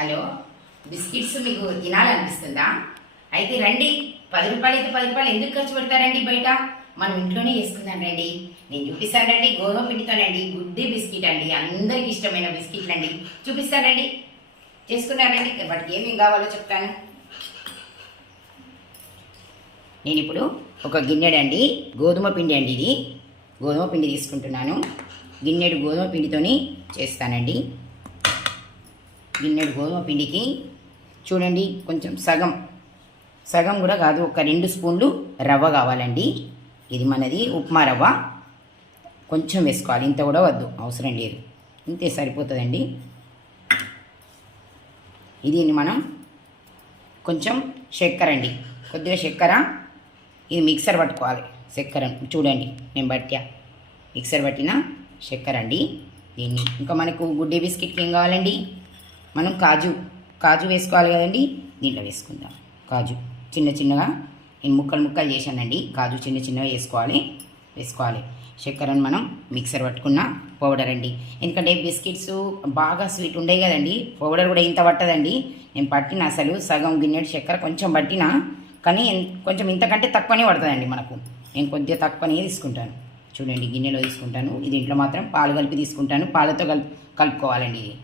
Hello, biscuits మీకు తినాలనిపిస్తుందా? అయితే రండి. 10 రూపాయలు అయితే 10 రూపాయలు ఎందుకు ఖర్చు పెడతారండి బయట? మనం ఇంట్లోనే చేసుకుందాం రండి. నేను చూపిస్తానండి. గోధుమ పిండితోనండి గుడ్డి బిస్కెట్ అండి, అందరికి ఇష్టమైన బిస్కెట్లు అండి. చూపిస్తానండి, చేసుకున్నారండి. వాటికి ఏమేమి కావాలో చెప్తాను. నేను ఇప్పుడు ఒక గిన్నెడండి గోధుమ పిండి అండి, ఇది గోధుమ పిండి తీసుకుంటున్నాను. గిన్నెడు గోధుమ పిండితోని చేస్తానండి. గిన్నెడు గోధుమ పిండికి చూడండి, కొంచెం సగం కూడా కాదు, ఒక 2 స్పూన్లు రవ్వ కావాలండి. ఇది మనది ఉప్మా రవ్వ. కొంచెం వేసుకోవాలి, ఇంత కూడా వద్దు, అవసరం లేదు, ఇంతే సరిపోతుందండి. ఇది మనం కొంచెం చక్కెర అండి, కొద్దిగా చక్కెర. ఇది మిక్సర్ పట్టుకోవాలి. చక్కెర చూడండి, నేను మిక్సర్ పట్టిన చక్కెర అండి. దీన్ని ఇంకా మనకు గుడ్డే బిస్కెట్కి ఏం కావాలండి, మనం కాజు వేసుకోవాలి కదండి. దీంట్లో వేసుకుందాం కాజు. చిన్నగా నేను ముక్కలు చేశానండి. కాజు చిన్నగా వేసుకోవాలి. చక్కెరను మనం మిక్సర్ పట్టుకున్న పౌడర్ అండి. ఎందుకంటే బిస్కెట్స్ బాగా స్వీట్ ఉండేవి కదండి, పౌడర్ కూడా ఇంత పట్టదండి. నేను పట్టిన అసలు సగం గిన్నెడు చక్కెర కొంచెం పట్టిన, కానీ కొంచెం ఇంతకంటే తక్కువనే పడుతుందండి మనకు. నేను కొద్దిగా తక్కువనే తీసుకుంటాను. చూడండి, గిన్నెలో తీసుకుంటాను. ఇది ఇంట్లో మాత్రం పాలు కలిపి తీసుకుంటాను. పాలతో కలుపుకోవాలండి. ఇది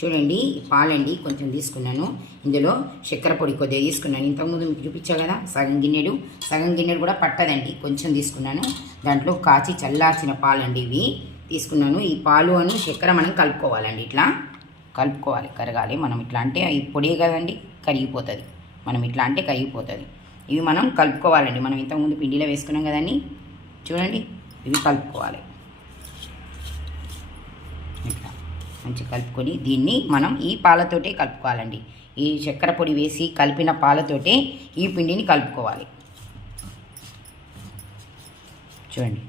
చూడండి, పాలండి కొంచెం తీసుకున్నాను. ఇందులో చక్కెర పొడి కొద్దిగా తీసుకున్నాను. ఇంతకుముందు మీకు చూపించా కదా, సగం గిన్నెడు కూడా పట్టదండి, కొంచెం తీసుకున్నాను. దాంట్లో కాచి చల్లార్చిన పాలండి ఇవి తీసుకున్నాను. ఈ పాలు అని చక్కెర మనం కలుపుకోవాలండి. ఇట్లా కలుపుకోవాలి, కరగాలి. మనం ఇట్లా అంటే ఈ పొడి కదండి, కరిగిపోతుంది. మనం ఇట్లా అంటే కరిగిపోతుంది. ఇవి మనం కలుపుకోవాలండి. మనం ఇంతకుముందు పిండిలో వేసుకున్నాం కదండి, చూడండి, ఇవి కలుపుకోవాలి. ఇట్లా మంచిగా కలుపుకొని దీన్ని మనం ఈ పాలతోటే కలుపుకోవాలండి. ఈ చక్కెర పొడి వేసి కలిపిన పాలతోటే ఈ పిండిని కలుపుకోవాలి. చూడండి,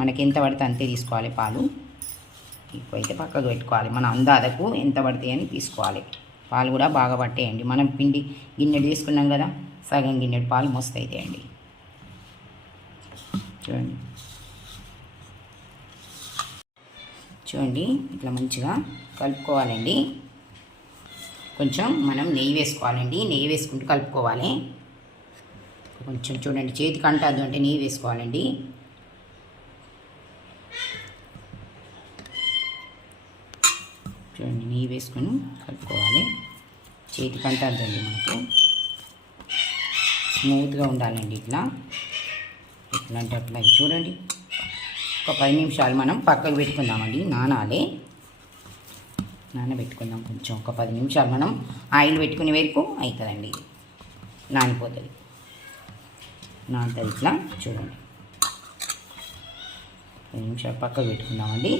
మనకి ఎంత పడితే అంతే తీసుకోవాలి పాలు. ఇప్పుడైతే పక్కకు పెట్టుకోవాలి. మన అందాదకు ఎంత పడితే అని తీసుకోవాలి. పాలు కూడా బాగా పట్టేయండి. మనం పిండి గిన్నెడు తీసుకున్నాం కదా, సగం గిన్నెడు పాలు మస్తు అవుతాయండి. చూడండి, ఇట్లా మంచిగా కలుపుకోవాలండి. కొంచెం మనం నెయ్యి వేసుకోవాలండి. నెయ్యి వేసుకుంటూ కలుపుకోవాలి. కొంచెం చూడండి, చేతికి అంటద్దు అంటే నెయ్యి వేసుకోవాలండి. చూడండి, నెయ్యి వేసుకొని కలుపుకోవాలి. చేతికి అంటద్దండి, మనకు స్మూత్గా ఉండాలండి. ఇట్లా అంటే అట్లా చూడండి. ఒక 10 నిమిషాలు మనం పక్కకు పెట్టుకుందామండి. నానబెట్టుకుందాం కొంచెం. ఒక 10 నిమిషాలు మనం ఆయిల్ పెట్టుకునే వరకు అవుతుందండి. నానిపోతుంది ఇట్లా. చూడండి, 10 నిమిషాలు పక్కకు పెట్టుకుందామండి.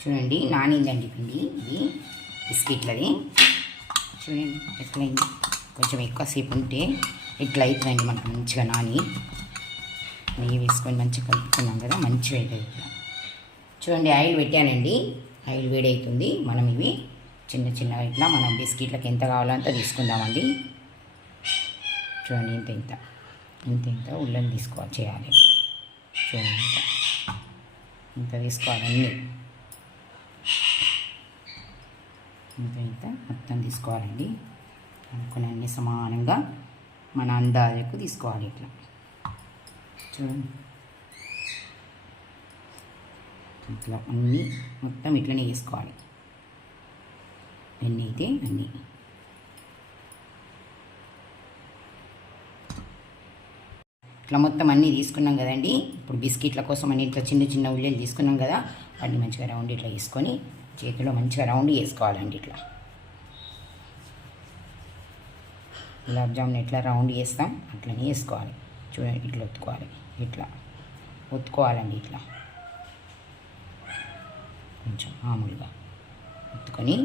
చూడండి, నానిందండి పిండి. ఇది బిస్కెట్లది. చూడండి ఎట్లయింది. కొంచెం ఎక్కువసేపు ఉంటే ఇట్లా అవుతుందండి మనకు మంచిగా నాని. నెయ్యి వేసుకొని మంచిగా కలుపుకున్నాం కదా, మంచిగా అవుతుంది ఇట్లా. చూడండి, ఆయిల్ పెట్టానండి. ఆయిల్ వేడవుతుంది. మనం ఇవి చిన్నగా ఇట్లా మనం బిస్కెట్లకు ఎంత కావాలో అంత తీసుకుందామండి. చూడండి, ఇంత ఉల్లని చేయాలి. చూడండి, ఇంత తీసుకోవాలి. ఇంత మొత్తం తీసుకోవాలండి. అనుకుని అన్ని సమానంగా మన అందాజకు తీసుకోవాలి. ఇట్లా చూడండి, ఇట్లా అన్నీ మొత్తం ఇట్లనే వేసుకోవాలి. ఎన్ని అయితే అన్నీ. ఇట్లా మొత్తం అన్నీ తీసుకున్నాం కదండి. ఇప్పుడు బిస్కెట్ల కోసం అన్ని ఇట్లా చిన్న ఉల్లిలు తీసుకున్నాం కదా, వాటిని మంచిగా రౌండ్ ఇట్లా వేసుకొని చేతిలో మంచిగా రౌండ్ వేసుకోవాలండి. ఇట్లా గులాబ్ జామున్ ఎట్లా రౌండ్ వేస్తాం అట్లనే వేసుకోవాలి. చూడండి, ఇట్లా ఒత్తుకోవాలండి. ఇట్లా కొంచెం మామూలుగా ఒత్తుకొని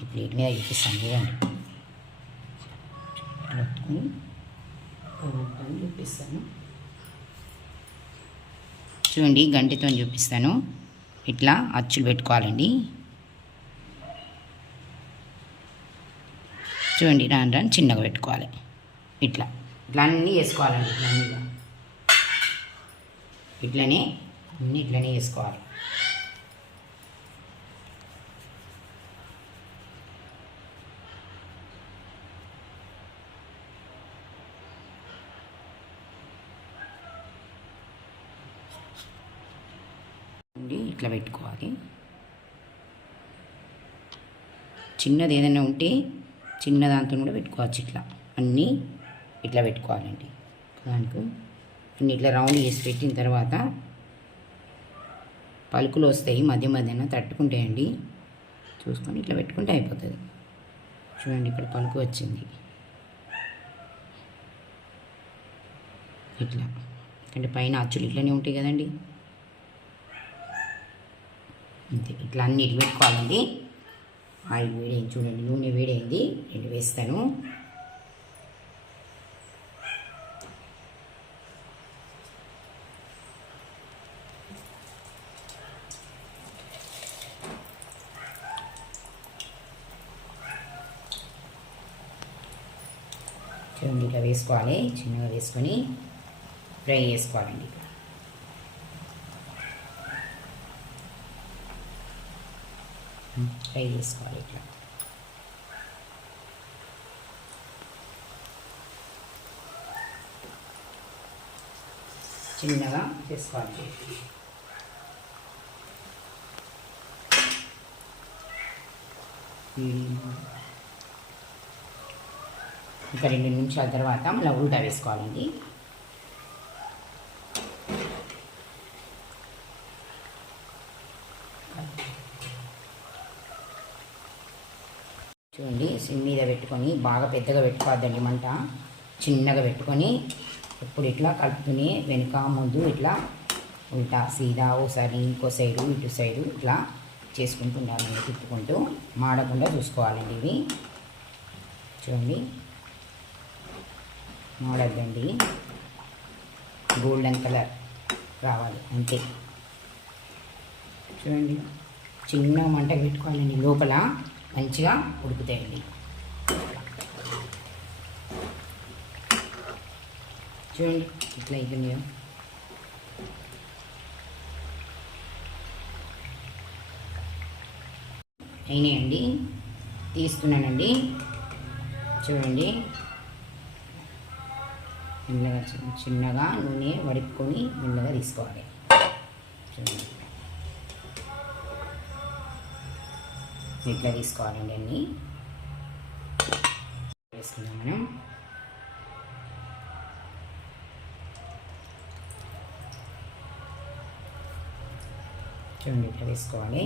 ఈ ప్లేట్ మీద చూపిస్తాను. చూడండి, ఇట్లా ఒత్తుకొని చూపిస్తాను. చూడండి, గంటితో చూపిస్తాను. ఇట్లా అచ్చులు పెట్టుకోవాలండి. చూడండి, రాను చిన్నగా పెట్టుకోవాలి. ఇట్లా అన్నీ వేసుకోవాలండి. ఇట్లనే అన్నీ ఇట్లనే వేసుకోవాలి. ఇట్లా పెట్టుకోవాలి. చిన్నది ఏదైనా ఉంటే చిన్న దాంతో కూడా పెట్టుకోవచ్చు. ఇట్లా అన్నీ ఇట్లా పెట్టుకోవాలండి. దానికి ఇన్ని ఇట్లా రౌండ్ చేసి పెట్టిన తర్వాత పలుకులు వస్తాయి, మధ్య మధ్యన తట్టుకుంటాయండి. చూసుకొని ఇట్లా పెట్టుకుంటే అయిపోతుంది. చూడండి ఇక్కడ పలుకు వచ్చింది. ఇట్లా అంటే పైన అచ్చులు ఇట్లనే ఉంటాయి కదండి. అంతే, ఇట్లా అన్ని ఇటు పెట్టుకోవాలండి. ఆయిల్ వేడైంది చూడండి, నూనె వేడైంది. నేను వేస్తాను. చూడండి ఇట్లా వేసుకోవాలి. చిన్నగా వేసుకొని ఫ్రై చేసుకోవాలండి. ఫ్రై చేసుకోవాలి ఇట్లా. చిన్నగా చేసుకోవాలి. ఇంకా 2 నిమిషాల తర్వాత మళ్ళీ ఉల్టా వేసుకోవాలండి. చూడండి సిమ్ మీద పెట్టుకొని, బాగా పెద్దగా పెట్టుకోవద్దండి మంట, చిన్నగా పెట్టుకొని ఇప్పుడు ఇట్లా కలుపుతూనే వెనుక ముందు ఇట్లా ఉల్టా సీదా ఓసారి ఇంకో సైడు ఇటు సైడు ఇట్లా చేసుకుంటూ ఉండాలండి. తిప్పుకుంటూ మాడకుండా చూసుకోవాలండి. ఇవి చూడండి మాడద్దండి, గోల్డెన్ కలర్ రావాలి అంతే. చూడండి చిన్న మంట పెట్టుకోవాలండి, లోపల మంచిగా ఉడుకుతాయండి. చూడండి ఇట్లా అవుతున్నాయో. అయినాయండి, తీస్తున్నానండి. చూడండి మెల్లగా చిన్నగా నూనె వడుపుకొని మెల్లగా తీసుకోవాలి. చూడండి ఇట్లా తీసుకోవాలండి. అన్నీ వేసుకుందాం మనం. చూడండి ఇట్లా వేసుకోవాలి.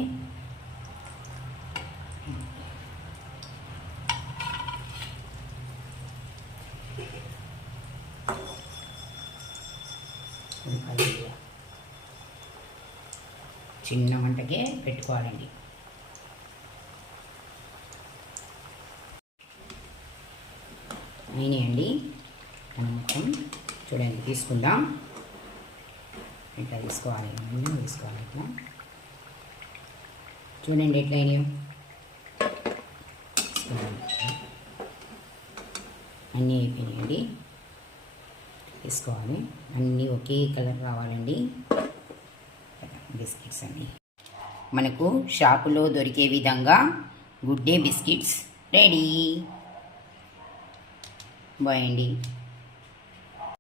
చిన్న మంటకే పెట్టుకోవాలండి. అయినాయండి మనం మొత్తం. చూడండి తీసుకుందాం. ఇట్లా తీసుకోవాలి, అన్నీ తీసుకోవాలి. ఇట్లా చూడండి ఎట్లా అయినాయో. అన్నీ అయిపోయినాయండి. తీసుకోవాలి, అన్నీ ఒకే కలర్ రావాలండి బిస్కెట్స్ అన్నీ. మనకు షాపులో దొరికే విధంగా Good Day biscuits ready. Bye అండి.